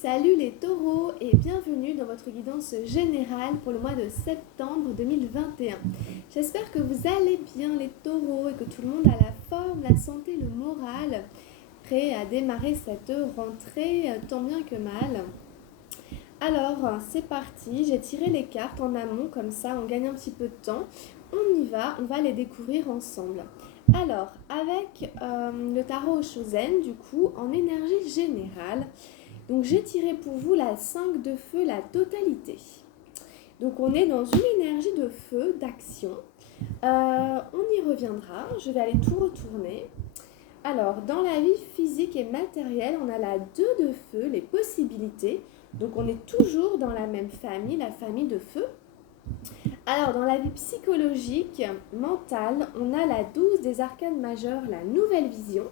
Salut les taureaux et bienvenue dans votre guidance générale pour le mois de septembre 2021. J'espère que vous allez bien les taureaux et que tout le monde a la forme, la santé, le moral, prêt à démarrer cette rentrée tant bien que mal. Alors c'est parti, j'ai tiré les cartes en amont comme ça on gagne un petit peu de temps. On y va, on va les découvrir ensemble. Alors avec le tarot Shozen du coup en énergie générale. Donc j'ai tiré pour vous la 5 de feu, la totalité. Donc on est dans une énergie de feu, d'action. On y reviendra, je vais aller tout retourner. Alors dans la vie physique et matérielle, on a la 2 de feu, les possibilités. Donc on est toujours dans la même famille, la famille de feu. Alors dans la vie psychologique, mentale, on a la 12 des arcanes majeurs, la nouvelle vision.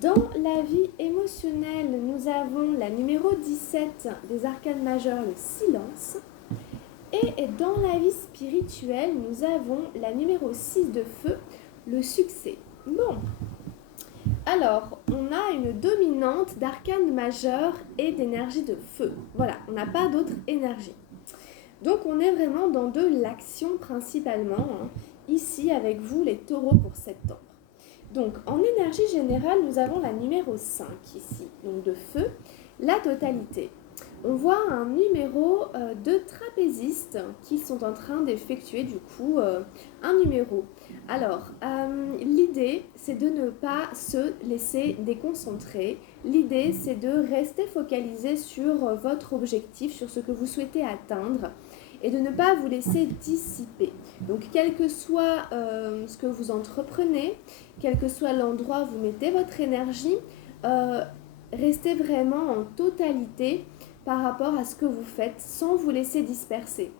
Dans la vie émotionnelle, nous avons la numéro 17 des arcanes majeurs, le silence. Et dans la vie spirituelle, nous avons la numéro 6 de feu, le succès. Bon, alors, on a une dominante d'arcanes majeurs et d'énergie de feu. Voilà, on n'a pas d'autre énergie. Donc, on est vraiment dans de l'action principalement, ici avec vous les taureaux pour septembre. Donc, en énergie générale, nous avons la numéro 5 ici, donc de feu, la totalité. On voit un numéro de trapézistes qui sont en train d'effectuer du coup un numéro. Alors, l'idée, c'est de ne pas se laisser déconcentrer. L'idée, c'est de rester focalisé sur votre objectif, sur ce que vous souhaitez atteindre et de ne pas vous laisser dissiper. Donc, quel que soit ce que vous entreprenez, quel que soit l'endroit où vous mettez votre énergie, restez vraiment en totalité par rapport à ce que vous faites sans vous laisser disperser.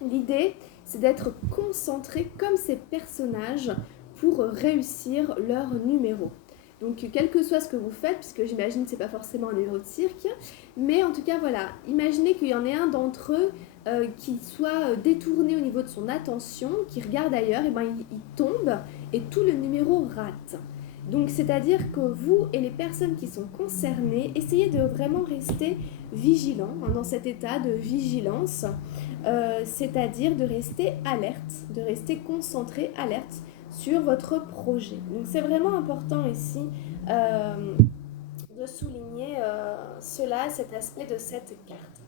L'idée, c'est d'être concentré comme ces personnages pour réussir leur numéro. Donc, quel que soit ce que vous faites, puisque j'imagine que ce n'est pas forcément un numéro de cirque, mais en tout cas, voilà, imaginez qu'il y en ait un d'entre eux qui soit détourné au niveau de son attention, qui regarde ailleurs, et ben il tombe et tout le numéro rate. Donc, c'est-à-dire que vous et les personnes qui sont concernées, essayez de vraiment rester vigilants dans cet état de vigilance, c'est-à-dire de rester alerte, de rester concentré, alerte sur votre projet. Donc, c'est vraiment important ici de souligner cela, cet aspect de cette carte.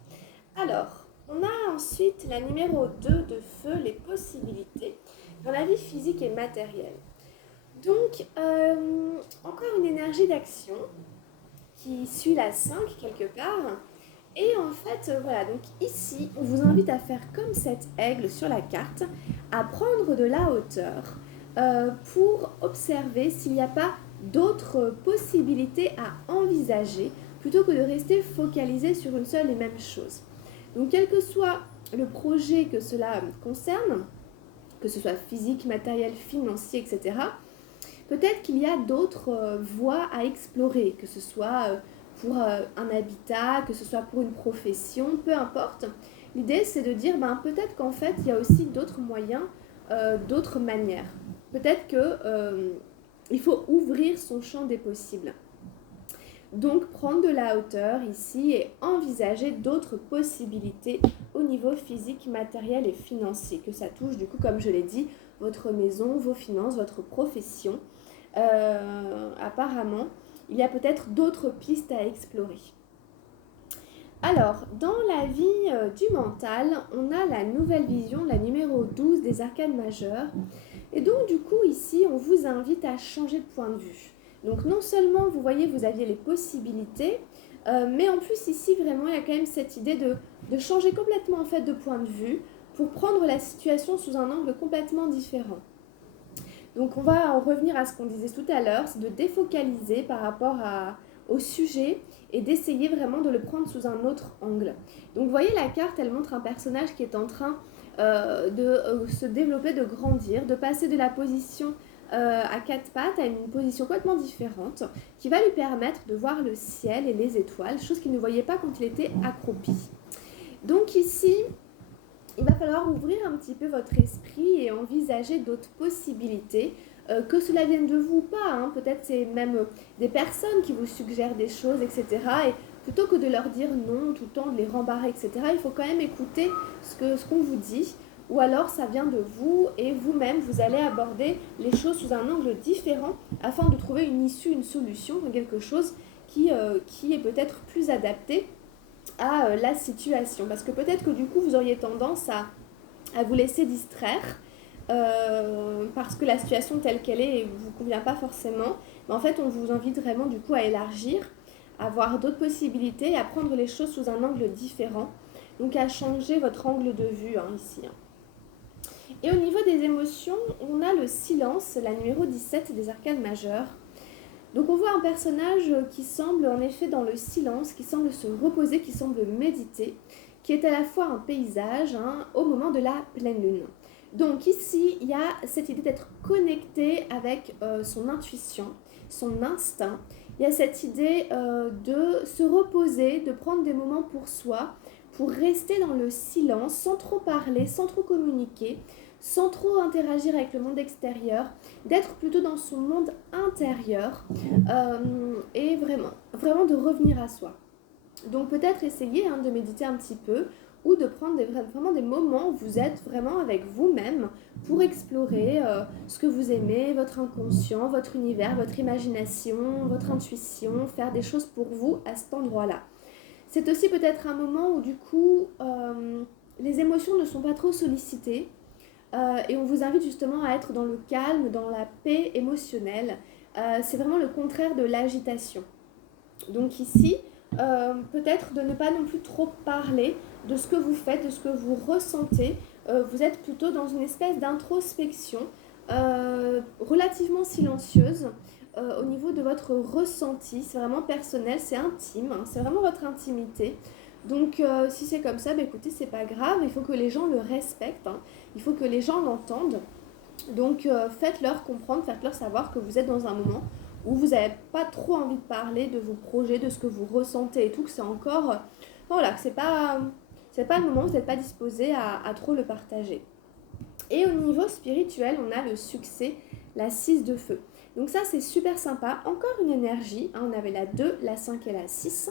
Alors, on a ensuite la numéro 2 de feu, les possibilités dans la vie physique et matérielle. Donc, encore une énergie d'action qui suit la 5 quelque part. Et en fait, voilà, donc ici, on vous invite à faire comme cet aigle sur la carte, à prendre de la hauteur pour observer s'il n'y a pas d'autres possibilités à envisager plutôt que de rester focalisé sur une seule et même chose. Donc, quel que soit le projet que cela concerne, que ce soit physique, matériel, financier, etc., peut-être qu'il y a d'autres voies à explorer, que ce soit pour un habitat, que ce soit pour une profession, peu importe. L'idée, c'est de dire, peut-être qu'en fait, il y a aussi d'autres moyens, d'autres manières. Peut-être qu'il faut ouvrir son champ des possibles. Donc, prendre de la hauteur ici et envisager d'autres possibilités au niveau physique, matériel et financier, que ça touche, du coup, comme je l'ai dit, votre maison, vos finances, votre profession. Apparemment, il y a peut-être d'autres pistes à explorer. Alors, dans la vie du mental, on a la nouvelle vision, la numéro 12 des arcanes majeurs. Et donc, du coup, ici, on vous invite à changer de point de vue. Donc, non seulement, vous voyez, vous aviez les possibilités, mais en plus, ici, vraiment, il y a quand même cette idée de changer complètement, en fait, de point de vue pour prendre la situation sous un angle complètement différent. Donc, on va en revenir à ce qu'on disait tout à l'heure, c'est de défocaliser par rapport au sujet et d'essayer vraiment de le prendre sous un autre angle. Donc, vous voyez, la carte, elle montre un personnage qui est en train de se développer, de grandir, de passer de la position à quatre pattes à une position complètement différente qui va lui permettre de voir le ciel et les étoiles, chose qu'il ne voyait pas quand il était accroupi. Donc ici, il va falloir ouvrir un petit peu votre esprit et envisager d'autres possibilités, que cela vienne de vous ou pas, peut-être c'est même des personnes qui vous suggèrent des choses, etc. Et plutôt que de leur dire non tout le temps, de les rembarrer, etc., il faut quand même écouter ce qu'on vous dit, ou alors ça vient de vous et vous-même, vous allez aborder les choses sous un angle différent afin de trouver une issue, une solution, quelque chose qui est peut-être plus adapté à la situation. Parce que peut-être que du coup, vous auriez tendance à vous laisser distraire parce que la situation telle qu'elle est ne vous convient pas forcément. Mais en fait, on vous invite vraiment du coup à élargir, à voir d'autres possibilités, à prendre les choses sous un angle différent. Donc à changer votre angle de vue ici. Et au niveau des émotions, on a le silence, la numéro 17 des arcanes majeures. Donc on voit un personnage qui semble en effet dans le silence, qui semble se reposer, qui semble méditer, qui est à la fois un paysage au moment de la pleine lune. Donc ici, il y a cette idée d'être connecté avec son intuition, son instinct. Il y a cette idée de se reposer, de prendre des moments pour soi, pour rester dans le silence, sans trop parler, sans trop communiquer, sans trop interagir avec le monde extérieur, d'être plutôt dans son monde intérieur et vraiment de revenir à soi. Donc peut-être essayer de méditer un petit peu ou de prendre vraiment des moments où vous êtes vraiment avec vous-même pour explorer ce que vous aimez, votre inconscient, votre univers, votre imagination, votre intuition, faire des choses pour vous à cet endroit-là. C'est aussi peut-être un moment où du coup les émotions ne sont pas trop sollicitées et on vous invite justement à être dans le calme, dans la paix émotionnelle. C'est vraiment le contraire de l'agitation. Donc ici, peut-être de ne pas non plus trop parler de ce que vous faites, de ce que vous ressentez. Vous êtes plutôt dans une espèce d'introspection relativement silencieuse au niveau de votre ressenti. C'est vraiment personnel, c'est intime, c'est vraiment votre intimité. Donc si c'est comme ça, écoutez, c'est pas grave, il faut que les gens le respectent, il faut que les gens l'entendent. Donc faites-leur comprendre, faites-leur savoir que vous êtes dans un moment où vous n'avez pas trop envie de parler de vos projets, de ce que vous ressentez et tout, que c'est encore... voilà, que c'est pas le moment où vous n'êtes pas disposé à trop le partager. Et au niveau spirituel, on a le succès, la 6 de feu. Donc ça, c'est super sympa. Encore une énergie, on avait la 2, la 5 et la 6.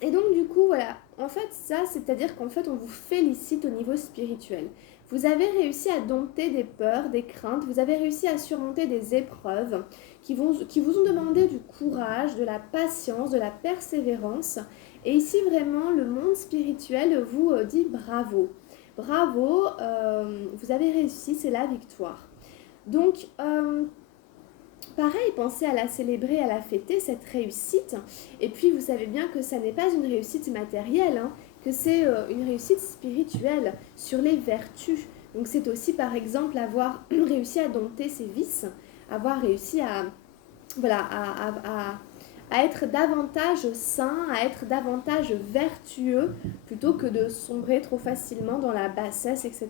Et donc du coup, voilà, en fait, ça, c'est-à-dire qu'en fait, on vous félicite au niveau spirituel. Vous avez réussi à dompter des peurs, des craintes, vous avez réussi à surmonter des épreuves qui vous ont demandé du courage, de la patience, de la persévérance. Et ici, vraiment, le monde spirituel vous dit bravo. Bravo, vous avez réussi, c'est la victoire. Donc, pareil, pensez à la célébrer, à la fêter, cette réussite. Et puis, vous savez bien que ça n'est pas une réussite matérielle, que c'est une réussite spirituelle sur les vertus. Donc, c'est aussi, par exemple, avoir réussi à dompter ses vices, avoir réussi à être davantage sain, à être davantage vertueux, plutôt que de sombrer trop facilement dans la bassesse, etc.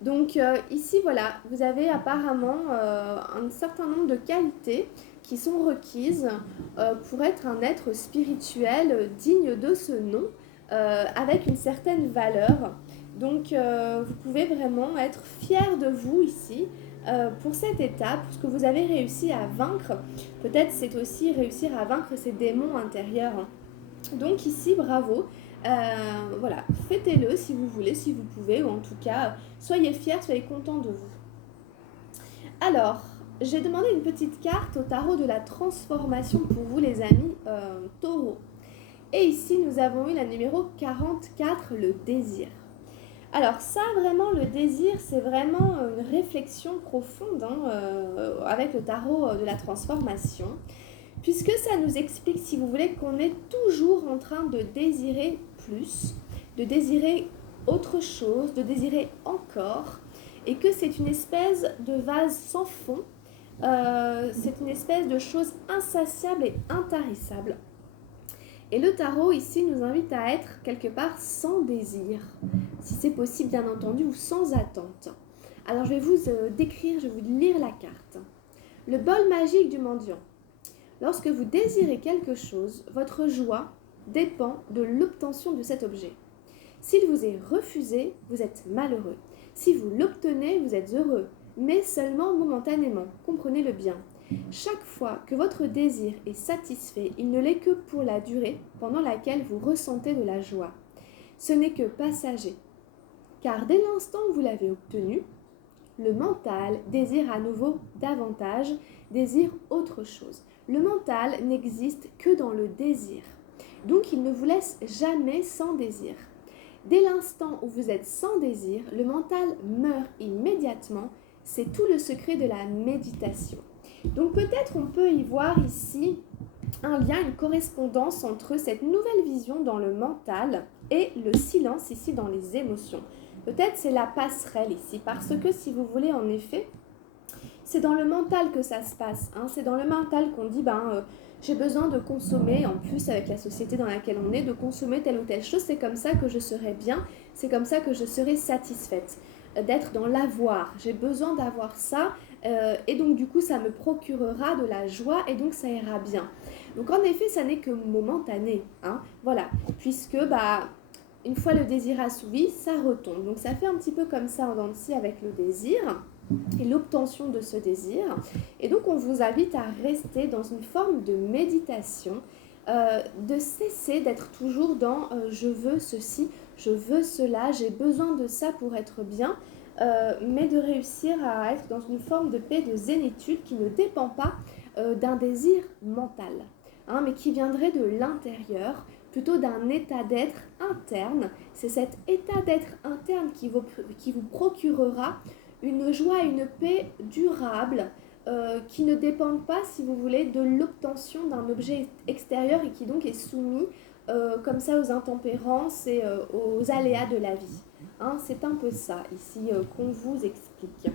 Donc ici, voilà, vous avez apparemment un certain nombre de qualités qui sont requises pour être un être spirituel digne de ce nom, avec une certaine valeur. Donc vous pouvez vraiment être fier de vous ici, pour cette étape, pour ce que vous avez réussi à vaincre. Peut-être c'est aussi réussir à vaincre ces démons intérieurs. Donc ici, bravo. Voilà, fêtez-le si vous voulez, si vous pouvez, ou en tout cas, soyez fiers, soyez contents de vous. Alors, j'ai demandé une petite carte au tarot de la transformation pour vous les amis taureaux. Et ici, nous avons eu la numéro 44, le désir. Alors ça, vraiment, le désir, c'est vraiment une réflexion profonde avec le tarot de la transformation, puisque ça nous explique, si vous voulez, qu'on est toujours en train de désirer plus, de désirer autre chose, de désirer encore, et que c'est une espèce de vase sans fond, c'est une espèce de chose insatiable et intarissable. Et le tarot ici nous invite à être quelque part sans désir, si c'est possible bien entendu, ou sans attente. Alors je vais vous décrire, je vais vous lire la carte. Le bol magique du mendiant. Lorsque vous désirez quelque chose, votre joie dépend de l'obtention de cet objet. S'il vous est refusé, vous êtes malheureux. Si vous l'obtenez, vous êtes heureux, mais seulement momentanément, comprenez-le bien. Chaque fois que votre désir est satisfait, il ne l'est que pour la durée pendant laquelle vous ressentez de la joie. Ce n'est que passager, car dès l'instant où vous l'avez obtenu, le mental désire à nouveau davantage, désire autre chose. Le mental n'existe que dans le désir. Donc il ne vous laisse jamais sans désir. Dès l'instant où vous êtes sans désir, le mental meurt immédiatement. C'est tout le secret de la méditation. Donc peut-être on peut y voir ici un lien, une correspondance entre cette nouvelle vision dans le mental et le silence ici dans les émotions. Peut-être c'est la passerelle ici, parce que si vous voulez en effet, c'est dans le mental que ça se passe. C'est dans le mental qu'on dit, j'ai besoin de consommer, en plus avec la société dans laquelle on est, de consommer telle ou telle chose, c'est comme ça que je serai bien, c'est comme ça que je serai satisfaite, d'être dans l'avoir. J'ai besoin d'avoir ça, et donc du coup ça me procurera de la joie, et donc ça ira bien. Donc en effet, ça n'est que momentané, voilà, puisque une fois le désir assouvi, ça retombe. Donc ça fait un petit peu comme ça en dents de scie avec le désir et l'obtention de ce désir. Et donc on vous invite à rester dans une forme de méditation, de cesser d'être toujours dans je veux ceci, je veux cela, j'ai besoin de ça pour être bien, mais de réussir à être dans une forme de paix, de zénitude qui ne dépend pas d'un désir mental, mais qui viendrait de l'intérieur, plutôt d'un état d'être interne. C'est cet état d'être interne qui vous procurera une joie et une paix durable, qui ne dépendent pas, si vous voulez, de l'obtention d'un objet extérieur et qui donc est soumis comme ça aux intempérances et aux aléas de la vie. C'est un peu ça ici qu'on vous explique.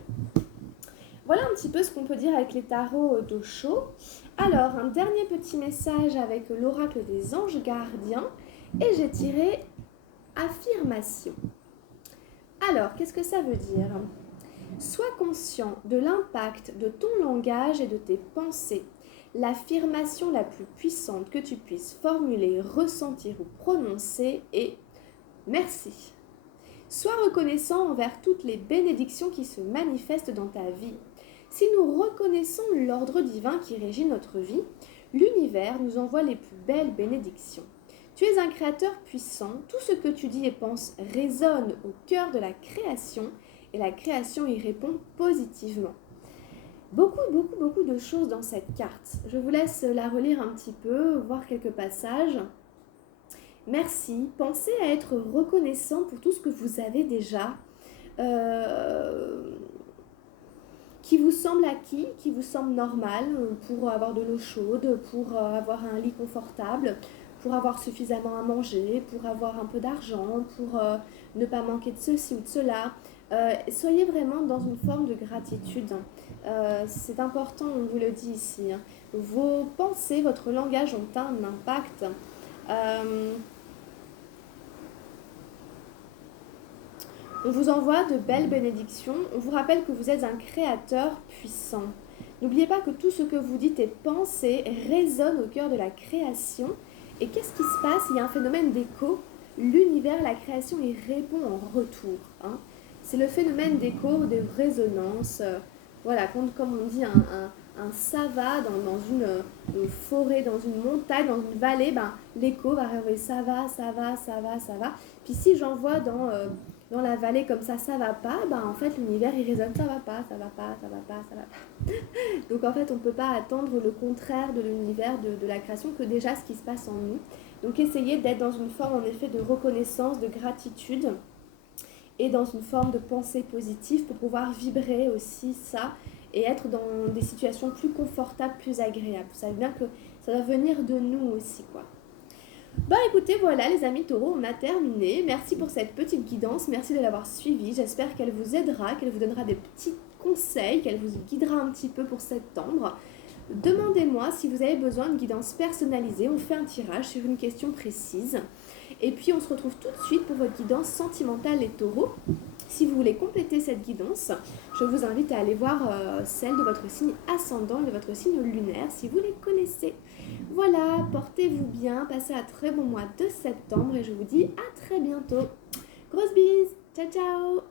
Voilà un petit peu ce qu'on peut dire avec les tarots d'Osho. Alors, un dernier petit message avec l'oracle des anges gardiens. Et j'ai tiré affirmation. Alors, qu'est-ce que ça veut dire ? Sois conscient de l'impact de ton langage et de tes pensées. L'affirmation la plus puissante que tu puisses formuler, ressentir ou prononcer est « merci ». Sois reconnaissant envers toutes les bénédictions qui se manifestent dans ta vie. Si nous reconnaissons l'ordre divin qui régit notre vie, l'univers nous envoie les plus belles bénédictions. Tu es un créateur puissant, tout ce que tu dis et penses résonne au cœur de la création et la création y répond positivement. Beaucoup de choses dans cette carte. Je vous laisse la relire un petit peu, voir quelques passages. Merci, pensez à être reconnaissant pour tout ce que vous avez déjà, qui vous semble acquis, qui vous semble normal, pour avoir de l'eau chaude, pour avoir un lit confortable, pour avoir suffisamment à manger, pour avoir un peu d'argent, pour ne pas manquer de ceci ou de cela. Soyez vraiment dans une forme de gratitude. C'est important, on vous le dit ici. Vos pensées, votre langage ont un impact. On vous envoie de belles bénédictions. On vous rappelle que vous êtes un créateur puissant. N'oubliez pas que tout ce que vous dites et pensez résonne au cœur de la création. Et qu'est-ce qui se passe ? Il y a un phénomène d'écho. L'univers, la création, y répond en retour. C'est le phénomène d'écho, de résonance. Voilà, comme on dit, un ça-va dans une forêt, dans une montagne, dans une vallée, l'écho va rêver ça va. Puis si j'envoie dans la vallée comme ça va pas, en fait l'univers il résonne ça va pas. Donc en fait on ne peut pas attendre le contraire de l'univers, de la création, que déjà ce qui se passe en nous. Donc essayez d'être dans une forme en effet de reconnaissance, de gratitude et dans une forme de pensée positive pour pouvoir vibrer aussi ça et être dans des situations plus confortables, plus agréables. Vous savez bien que ça doit venir de nous aussi, quoi. Écoutez, voilà les amis taureaux, on a terminé. Merci pour cette petite guidance, merci de l'avoir suivie. J'espère qu'elle vous aidera, qu'elle vous donnera des petits conseils, qu'elle vous guidera un petit peu pour septembre. Demandez-moi si vous avez besoin de guidance personnalisée. On fait un tirage sur une question précise. Et puis on se retrouve tout de suite pour votre guidance sentimentale les taureaux. Si vous voulez compléter cette guidance, je vous invite à aller voir celle de votre signe ascendant et de votre signe lunaire si vous les connaissez. Voilà, portez-vous bien, passez un très bon mois de septembre et je vous dis à très bientôt. Grosse bise, ciao ciao.